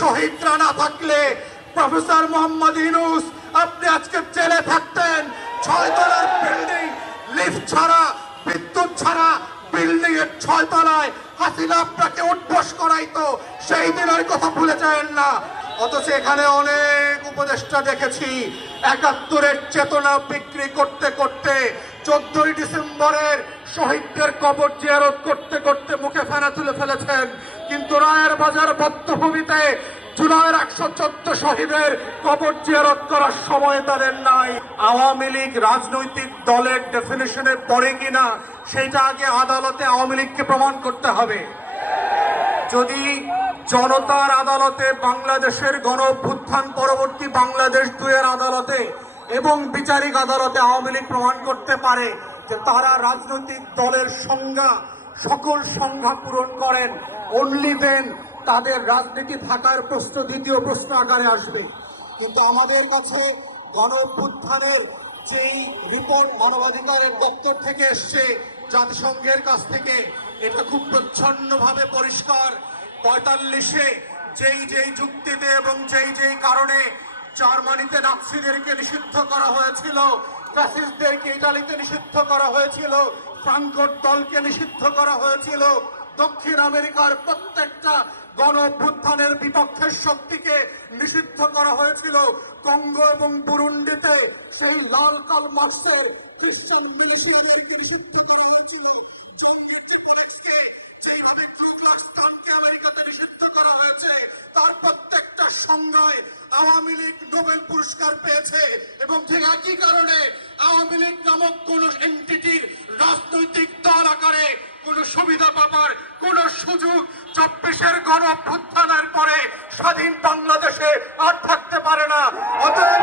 শহীদরা না থাকলে প্রফেসর মোহাম্মদ ইউনুস, আপনি আজকে জেলে থাকতেন। ছয় তলার বিল্ডিং, লিফট ছাড়া, বিদ্যুৎ ছাড়া, বিল্ডিং এর ছয় তলায় হাসিনা আপনাকে উঠবস করাইতো। সেই দিনের কথা ভুলে যায় না। অথচ এখানে অনেক উপদেষ্টা দেখেছি। একাত্তরের চেতনা বিক্রি করতে করতে, চোদ্দই ডিসেম্বরের শহীদদের কবর জিয়ারত করতে করতে মুখে ফেনা তুলে ফেলেছেন। কিন্তু রায়ের বাজার বদ্ধভূমিতে জুলাইয়ের একশো চোদ্দ শহীদের কবর জিয়ারত করার সময় তাদের নাই। আওয়ামী লীগ রাজনৈতিক দলের ডেফিনেশনে পড়ে কিনা, সেটা আগে আদালতে আওয়ামী লীগকে প্রমাণ করতে হবে। যদি জনতার আদালতে বাংলাদেশের গণ পরবর্তী বাংলাদেশ দুয়ের আদালতে এবং বিচারিক আদালতে আওয়ামী লীগ প্রমাণ করতে পারে যে তারা রাজনৈতিক দলের সংজ্ঞা, সকল সংজ্ঞা পূরণ করেন। অনলি দেন তাদের রাজনীতি থাকার প্রশ্ন, দ্বিতীয় প্রশ্ন আকারে আসবে। কিন্তু আমাদের কাছে গণ যেই রিপোর্ট মানবাধিকারের দপ্তর থেকে এসছে জাতিসংঘের কাছ থেকে, এটা খুব প্রচ্ছন্নভাবে পরিষ্কার পঁয়তাল্লিশে যেই যেই যুক্তিতে এবং যেই যেই কারণে জার্মানিতে নাৎসিদেরকে নিষিদ্ধ করা হয়েছিল, ফ্যাসিস্টদেরকে ইটালিতে নিষিদ্ধ করা হয়েছিল, ফ্রাঙ্কোর দলকে নিষিদ্ধ করা হয়েছিল, দক্ষিণ আমেরিকার প্রত্যেকটা গণ অভ্যুত্থানের বিপক্ষের শক্তিকে নিষিদ্ধ করা হয়েছিল। কঙ্গো এবং বুরুন্ডিতে সেই লাল কাল মার্চের খ্রিস্টান মিলিশিয়াদেরকে নিষিদ্ধ করা হয়েছিল। জন যেইভাবে ক্লুক্লাক্সতানকে আমেরিকাতে নিষিদ্ধ করা হয়েছে, তার প্রত্যেকটা সংজ্ঞায় আওয়ামী লীগ নোবেল পুরস্কার পেয়েছে এবং একই কারণে আওয়ামী লীগ নামক কোন এন্টিটির রাজনৈতিক দল আকারে কোন সুবিধা পাবার কোন সুযোগ চব্বিশের গণ অভ্যুত্থানের পরে স্বাধীন বাংলাদেশে আর থাকতে পারে না। অতএব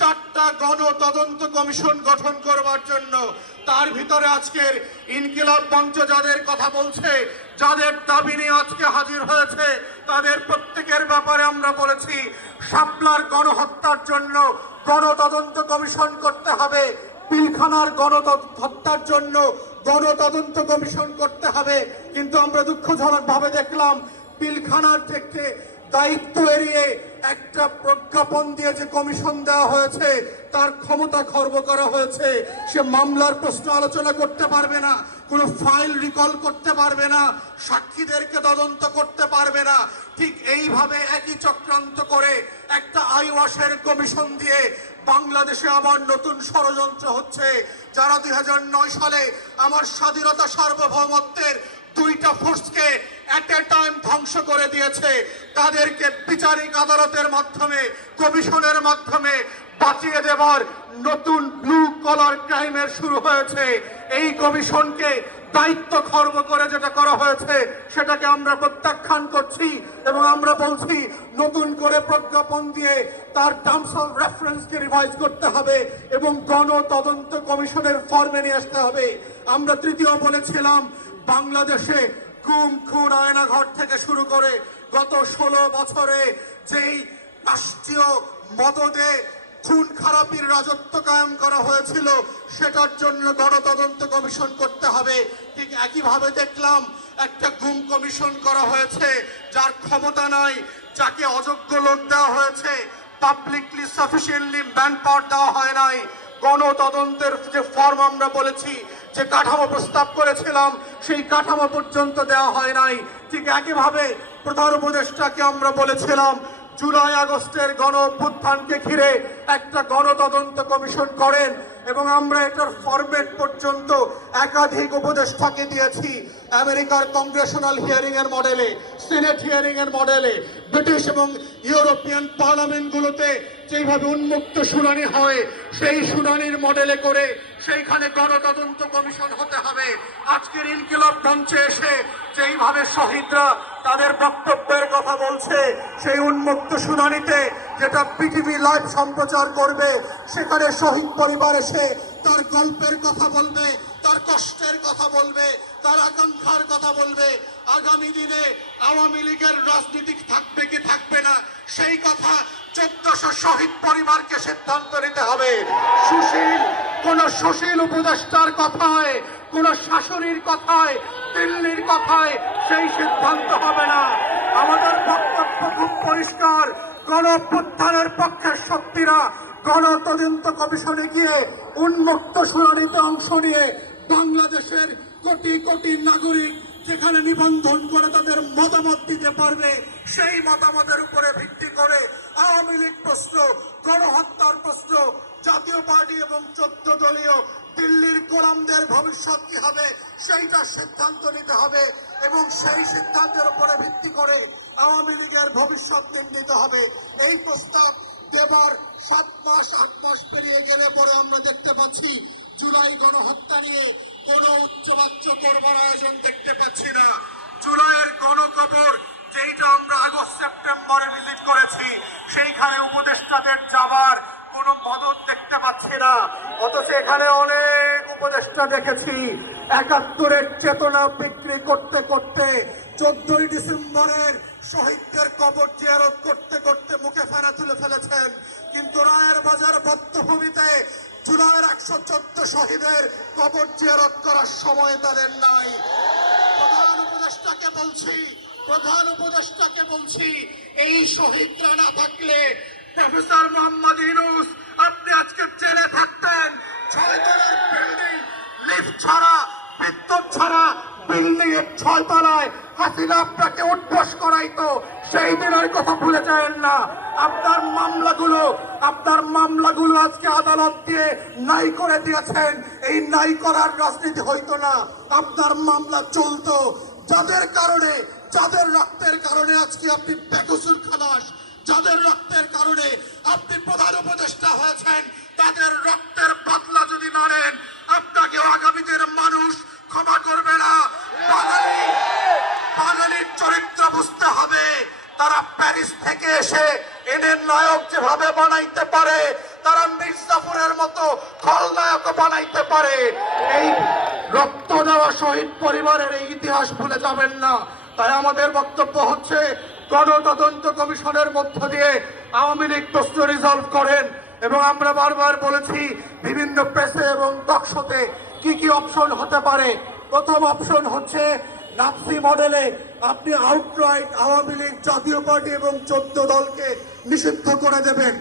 চারটা গণ তদন্ত কমিশন গঠন করবার জন্য। তার ভিতরে আজকের ইনকিলাব মঞ্চ যাদের কথা বলছে, যাদের দাবি নিয়ে আজকে হাজির হয়েছে, তাদের প্রত্যেকের ব্যাপারে আমরা বলেছি, শাপলার গণহত্যার জন্য গণতদন্ত কমিশন করতে হবে, পিলখানার গণ হত্যার জন্য গণতদন্ত কমিশন করতে হবে। কিন্তু আমরা দুঃখজনক ভাবে দেখলাম, পিলখানার থেকে দায়িত্ব এড়িয়ে একটা প্রজ্ঞাপন দিয়ে যে কমিশন দেওয়া হয়েছে, তার ক্ষমতা খর্ব করা হয়েছে, সে মামলার প্রশ্ন আলোচনা করতে পারবে না, কোনো ফাইল রিকল করতে পারবে না, সাক্ষীদেরকে তদন্ত করতে পারবে না। ঠিক এইভাবে একই চক্রান্ত করে একটা আইওয়াসের কমিশন দিয়ে বাংলাদেশে আবার নতুন ষড়যন্ত্র হচ্ছে, যারা দুই হাজার নয় সালে আমার স্বাধীনতা সার্বভৌমত্বের দুইটা ফোর্সকে এট এ টাইম ধ্বংস করে দিয়েছে। তাদেরকে বিচারিক আদালতের মাধ্যমে, কমিশনের মাধ্যমে বাঁচিয়ে দেবার নতুন ব্লু কলার ক্রাইমের শুরু হয়েছে। এই কমিশনকে দায়িত্ব খর্ব করে যেটা করা হয়েছে, সেটাকে আমরা প্রত্যাখ্যান করছি এবং আমরা বলছি, নতুন করে প্রজ্ঞাপন দিয়ে তার টার্মস অফ রেফারেন্সকে রিভাইজ করতে হবে এবং গণ তদন্ত কমিশনের ফর্মে নিয়ে আসতে হবে। আমরা তৃতীয় বলেছিলাম বাংলাদেশে গুম খুন আয়নাঘর থেকে শুরু করে গত ষোলো বছরে যেই রাষ্ট্রীয় মদদে খুন খারাপির রাজত্ব কায়েম করা হয়েছিল, সেটার জন্য গণতদন্ত কমিশন করতে হবে। ঠিক একইভাবে দেখলাম একটা গুম কমিশন করা হয়েছে, যার ক্ষমতা নাই, যাকে অযোগ্য লোক দেওয়া হয়েছে পাবলিকলি সাফিসিয়েন্টলি ম্যান পাওয়ার দেওয়া হয় নাই। গণতদন্তের যে ফর্ম আমরা বলেছি যে কাঠামো প্রস্তাব করেছিলাম, সেই কাঠামো পর্যন্ত দেওয়া হয় নাই। ঠিক একইভাবে প্রধান উপদেষ্টাকে আমরা বলেছিলাম, জুলাই আগস্টের গণ অভ্যুত্থানকে ঘিরে একটা গণতদন্ত কমিশন করেন। এবং আমরা এটার ফরম্যাট পর্যন্ত একাধিক উপদেষ্টাকে দিয়েছি। আমেরিকার কংগ্রেশনাল হিয়ারিং এর মডেলে সিনেট হিয়ারিং এর মডেলে ব্রিটিশ এবং ইউরোপিয়ান পার্লামেন্টগুলোতে যেভাবে উন্মুক্ত শুনানি হয়, সেই শুনানির মডেলে করে সেইখানে গণতদন্ত কমিশন হতে হবে। আজকের ইনকিলাব মঞ্চে এসে যেইভাবে শহীদরা তাদের বক্তব্যের কথা বলছে সেই উন্মুক্ত শুনানিতে যেটা পৃথিবী লাইভ সম্প্রচার করবে, সেখানে শহীদ পরিবার এসে তার গল্পের কথা বলবে, তার কষ্টের কথা বলবে, তার আকাঙ্ক্ষার কথা বলবে। আগামী দিনে আওয়ামী লীগের রাজনীতি থাকবে কি থাকবে না, সেই কথা চোদ্দশো শহীদ পরিবারকে সিদ্ধান্ত নিতে হবে। সুশীল, কোন সুশীল উপদেষ্টার কথায়, কোন শাশুড়ির কথায়, দিল্লির কথায় সেই সিদ্ধান্ত হবে না। আমাদের বক্তব্য খুব পরিষ্কার। গণ অভ্যুত্থানের পক্ষের শক্তিরা গণ তদন্ত কমিশনে গিয়ে উন্মুক্ত শুনানিতে অংশ নিয়ে বাংলাদেশের কোটি কোটি নাগরিক যেখানে নিবন্ধন করে তাদের মতামত দিতে পারবে, সেই মতামতের উপরে ভিত্তি করে আওয়ামী লীগ প্রশ্ন, গণহত্যার প্রশ্ন, জাতীয় পার্টি এবং চোদ্দ দলীয় দিল্লির গোলামদের ভবিষ্যৎ কি হবে সেইটার সিদ্ধান্ত নিতে হবে এবং সেই সিদ্ধান্তের উপরে ভিত্তি করে আওয়ামী লীগের ভবিষ্যৎ নির্ণীত হবে। এই প্রস্তাব দেবার সাত মাস, আট মাস পেরিয়ে গেলে পরে আমরা দেখতে পাচ্ছি, জুলাই গণহত্যা নিয়ে কোনো উচ্চবাচ্য করবার আয়োজন দেখতে পাচ্ছি না। জুলাইয়ের গণকবর, যেইটা আমরা আগস্ট, সেপ্টেম্বরে ভিজিট করেছি, সেইখানে উপদেষ্টাদের যাবার কোনো মদত দেখতে পাচ্ছি না। অথচ এখানে অনেক উপদেষ্টা দেখেছি। একাত্তরের চেতনা বিক্রি করতে করতে, চোদ্দই ডিসেম্বরের শহীদদের কবর জিয়ারত করতে করতে মুখে ফেনা তুলে ফেলেছেন। কিন্তু রায়ের বাজার বদ্ধভূমিতে জুলাইয়ের একশো চোদ্দ শহীদের কবর জিয়ারত করার সময় তাদের নাই। প্রধান উপদেষ্টাকে বলছি, প্রধান উপদেষ্টাকে বলছি, এই শহীদরা না থাকলে প্রফেসর মোহাম্মদ ইউনুস, আপনি আজকে জেলে থাকতেন। ছয় তলার বিল্ডিং লিফট ছাড়া, বিদ্যুৎ ছাড়া বিল্ডিং এর ছয় হাসিনা আপনাকে উঠবস করাইতো, সেই দিনের কথা ভুলে যাবেন না। আপনার মামলাগুলো আপনার মামলাগুলো আজকে আদালত দিয়ে নাই করে দিয়েছেন। এই নাই করার রাজনীতি হইতো না, আপনার মামলা চলতো। যাদের কারণে, যাদের রক্তের কারণে আজকে আপনি বেকসুর খালাস, যাদের রক্তের কারণে আপনি প্রধান উপদেষ্টা হয়েছেন তাদের রক্তের বদলা যদি না নেন আপনাকে আগামী দিনের মানুষ ক্ষমা করবে না বাঙালি বাঙালির চরিত্র বুঝতে হবে তারা প্যারিস থেকে এসে এদের নায়ক যেভাবে বানাইতে পারে তারা মতো খলনায়ক বানাইতে পারে। এই রক্ত দেওয়া শহীদ পরিবারের এই ইতিহাস ভুলে যাবেন না। তাই আমাদের বক্তব্য হচ্ছে, গণতদন্ত কমিশনের মধ্য দিয়ে আওয়ামী লীগ প্রশ্ন রিজলভ করেন এবং আমরা বারবার বলেছি, বিভিন্ন প্রেসে এবং টকশোতে কি কি অপশন হতে পারে। প্রথম অপশন হচ্ছে নাপসি মডেলে আপনি আউটরাইট আওয়ামী লীগ জাতীয় পার্টি এবং চোদ্দ দলকে নিষিদ্ধ করে দেবেন।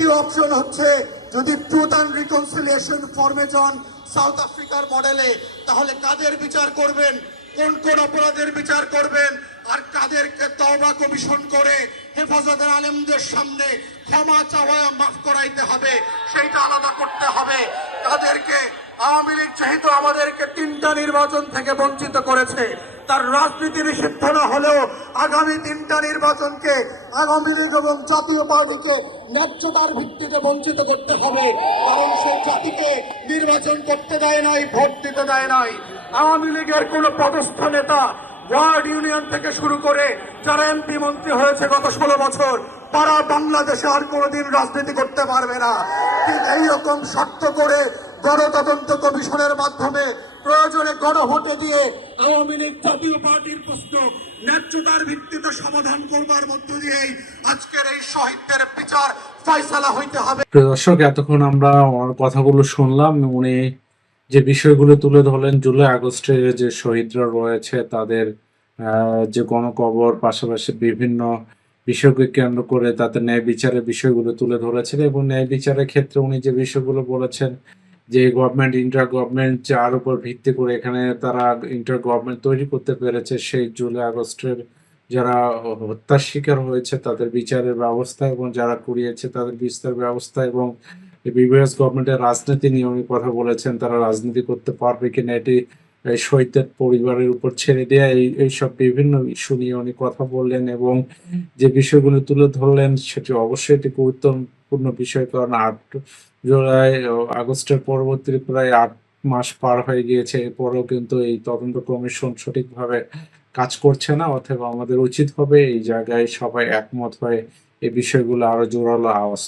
দ্বিতীয় অপশন হচ্ছে যদি ট্রুথ অ্যান্ড রিকনসিলিয়েশন ফর্মে যান সাউথ আফ্রিকার মডেলে তাহলে কাদের বিচার করবেন? কোন কোন অপরাধের বিচার করবেন? আর কাদেরকে তওবা কমিশন করে হেফাজতের আলেমদের সামনে ক্ষমা চাওয়া মাফ করাইতে হবে, সেইটা আলাদা করতে হবে। তাদেরকে আওয়ামী লীগ যেহেতু আমাদেরকে তিনটা নির্বাচন থেকে বঞ্চিত করেছে তার রাজনীতি নিষিদ্ধ না হলেও আগামী তিনটা নির্বাচনকে আওয়ামী লীগ এবং জাতীয় পার্টিকে ন্যায্যতার ভিত্তিতে বঞ্চিত করতে হবে। কারণ সেই জাতিকে নির্বাচন করতে দেয় নাই, ভোট দিতে দেয় নাই। আওয়ামী লীগের কোন পদস্থ নেতা ওয়ার্ড ইউনিয়ন থেকে শুরু করে যারা এমপি মন্ত্রী হয়েছে গত ষোলো বছর, তারা বাংলাদেশে আর কোনোদিন রাজনীতি করতে পারবে না। এইরকম শর্ত করে গণতদন্ত কমিশনের মাধ্যমে প্রয়োজনে গণভোটে দিয়ে আওয়ামী লীগ জাতীয় পার্টির প্রশ্ন ন্যায্যতার ভিত্তিতে সমাধান করবার মধ্য দিয়েই আজকের এই শহীদদের বিচার ফয়সালা হইতে হবে। প্রিয় দর্শক এতক্ষণ আমরা ওনার কথাগুলো শুনলাম। উনি যে বিষয়গুলো তুলে ধরলেন জুলাই আগস্টে যে শহীদরা রয়েছে তাদের আহ, যে গণকবর পাশাপাশি বিভিন্ন বিষয়কে কেন্দ্র করে তাদের ন্যায় বিচারের বিষয়গুলো তুলে ধরেছেন এবং ন্যায় বিচারের ক্ষেত্রে উনি যে বিষয়গুলো বলেছেন যে গভর্নমেন্ট ইন্টার গভর্নমেন্ট যার উপর ভিত্তি করে এখানে তারা ইন্টার গভর্নমেন্ট তৈরি করতে পেরেছে, সেই জুলাই আগস্টের যারা হত্যার শিকার হয়েছে, তাদের বিচারের ব্যবস্থা এবং যারা কুড়িয়েছে, তাদের বিস্তার ব্যবস্থা এবং বিবিএস গভর্নমেন্টের রাজনীতি নিয়ে উনি কথা বলেছেন, তারা রাজনীতি করতে পারবে কিনা এটি শহীদদের পরিবারের উপর ছেড়ে দেয়া, এই, এইসব বিভিন্ন ইস্যু নিয়ে উনি কথা বললেন এবং যে বিষয়গুলো তুলে ধরলেন সেটি অবশ্যই একটি গুরুত্বপূর্ণ বিষয়, কারণ আট জুলাই আগস্টের পরবর্তী প্রায় আট মাস পার হয়ে গিয়েছে। এরপরেও কিন্তু এই তদন্ত কমিশন সঠিকভাবে কাজ করছে না, অথবা আমাদের উচিত হবে এই জায়গায় সবাই একমত হয়ে এই বিষয়গুলো আরও জোরালো আওয়াজ